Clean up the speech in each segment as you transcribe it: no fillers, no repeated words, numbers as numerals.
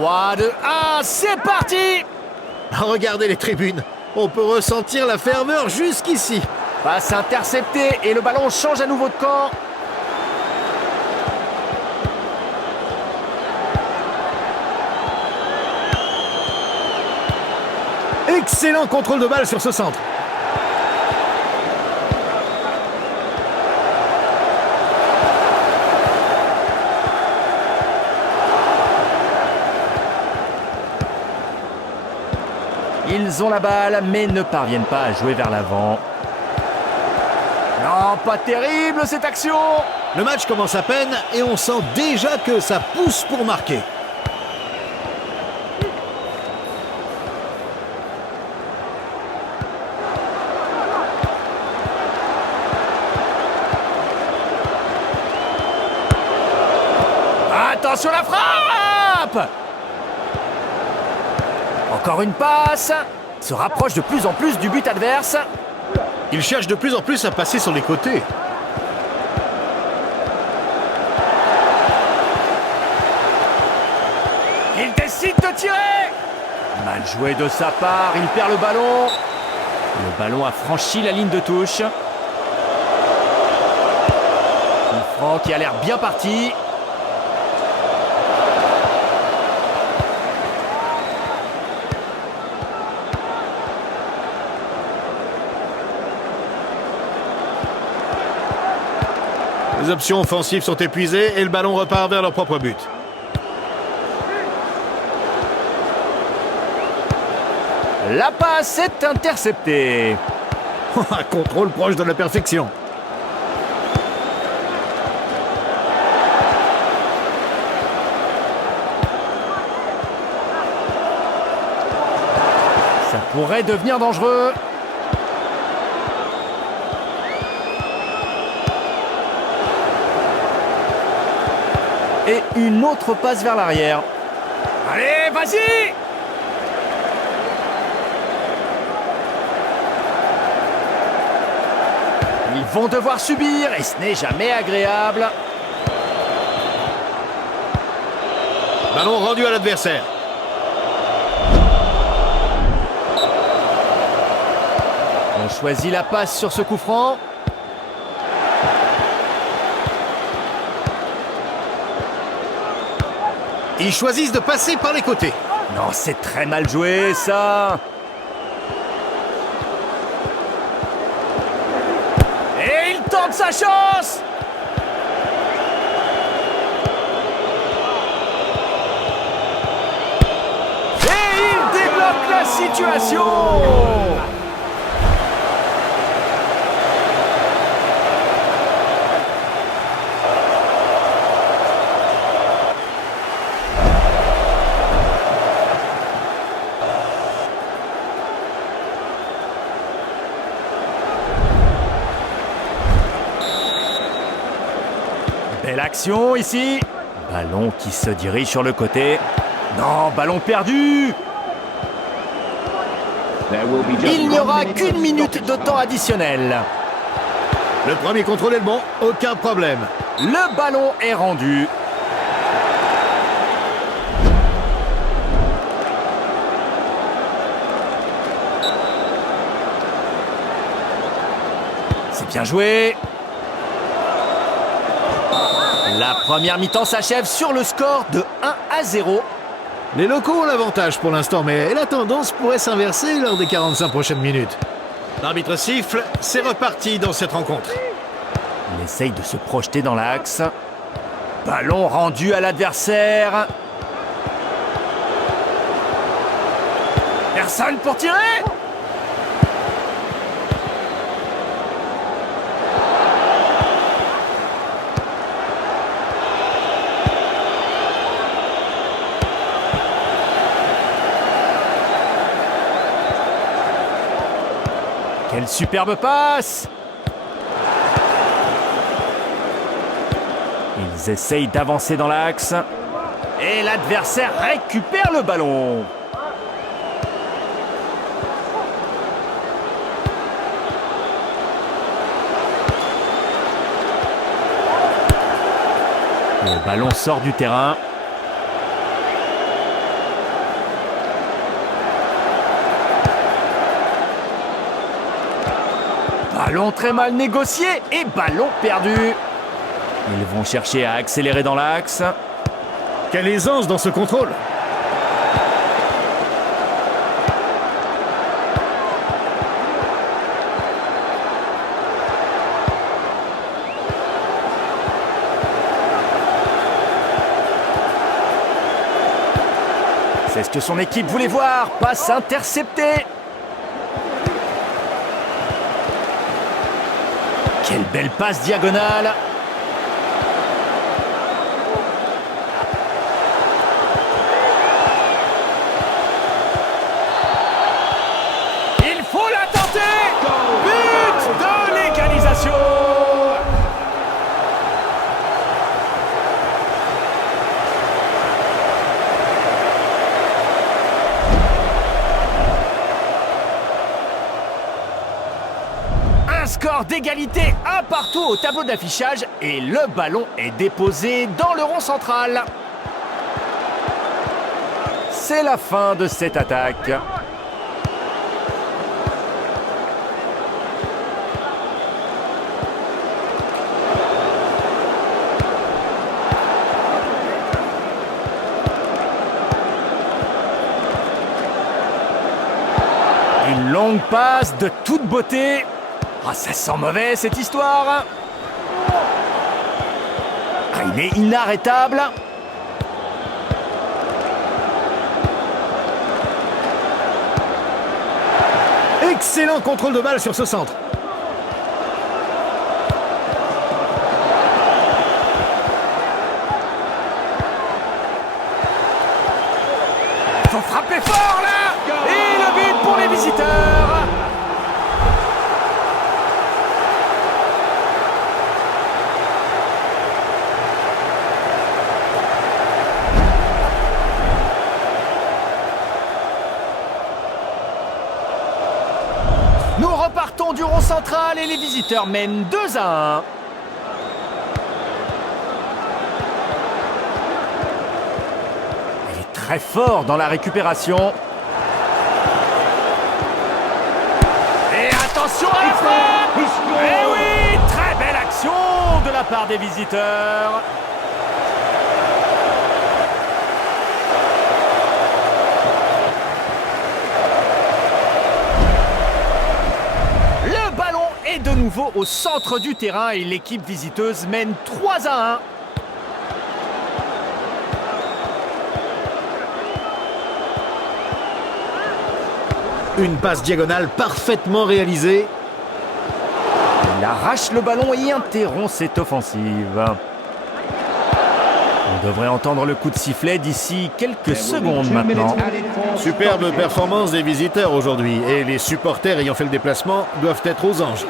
3, 2, 1, c'est parti! Regardez les tribunes, on peut ressentir la ferveur jusqu'ici. Passe interceptée et le ballon change à nouveau de camp. Excellent contrôle de balle sur ce centre. Ils ont la balle, mais ne parviennent pas à jouer vers l'avant. Non, pas terrible cette action! Le match commence à peine et on sent déjà que ça pousse pour marquer. Attention la frappe! Encore une passe. Se rapproche de plus en plus du but adverse. Il cherche de plus en plus à passer sur les côtés. Il décide de tirer. Mal joué de sa part, il perd le ballon. Le ballon a franchi la ligne de touche. Coup franc qui a l'air bien parti. Les options offensives sont épuisées et le ballon repart vers leur propre but. La passe est interceptée. Un contrôle proche de la perfection. Ça pourrait devenir dangereux. Et une autre passe vers l'arrière. Allez, vas-y! Ils vont devoir subir et ce n'est jamais agréable. Ballon rendu à l'adversaire. On choisit la passe sur ce coup franc. Ils choisissent de passer par les côtés. Non, c'est très mal joué, ça. Et il tente sa chance. Et il débloque la situation. Belle action ici. Ballon qui se dirige sur le côté. Non, ballon perdu. Il n'y aura qu'une minute de temps additionnel. Le premier contrôle est le bon, aucun problème. Le ballon est rendu. C'est bien joué. La première mi-temps s'achève sur le score de 1-0. Les locaux ont l'avantage pour l'instant, mais la tendance pourrait s'inverser lors des 45 prochaines minutes. L'arbitre siffle, c'est reparti dans cette rencontre. Il essaye de se projeter dans l'axe. Ballon rendu à l'adversaire. Personne pour tirer. Quelle superbe passe! Ils essayent d'avancer dans l'axe. Et l'adversaire récupère le ballon. Le ballon sort du terrain. Ballon très mal négocié et ballon perdu. Ils vont chercher à accélérer dans l'axe. Quelle aisance dans ce contrôle! C'est ce que son équipe voulait voir. Passe interceptée. Quelle belle passe diagonale. Il faut la tenter. But de l'égalisation. Un score d'égalité, un partout au tableau d'affichage et le ballon est déposé dans le rond central. C'est la fin de cette attaque. Une longue passe de toute beauté. Ah, ça sent mauvais cette histoire. Ah, il est inarrêtable. Excellent contrôle de balle sur ce centre. Faut frapper fort là. Et le but pour les visiteurs. Nous repartons du rond central et les visiteurs mènent 2-1. Il est très fort dans la récupération. Et attention à la frappe! Eh oui, très belle action de la part des visiteurs. Le ballon est de nouveau au centre du terrain et l'équipe visiteuse mène 3-1. Une passe diagonale parfaitement réalisée. Il arrache le ballon et interrompt cette offensive. On devrait entendre le coup de sifflet d'ici quelques secondes maintenant. Superbe performance des visiteurs aujourd'hui et les supporters ayant fait le déplacement doivent être aux anges.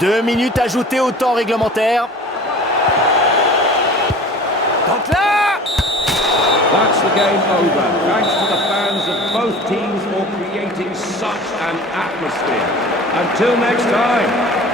2 minutes ajoutées au temps réglementaire. Donc là, That's the game over. Thanks to the fans of both teams for creating such an atmosphere. Until next time.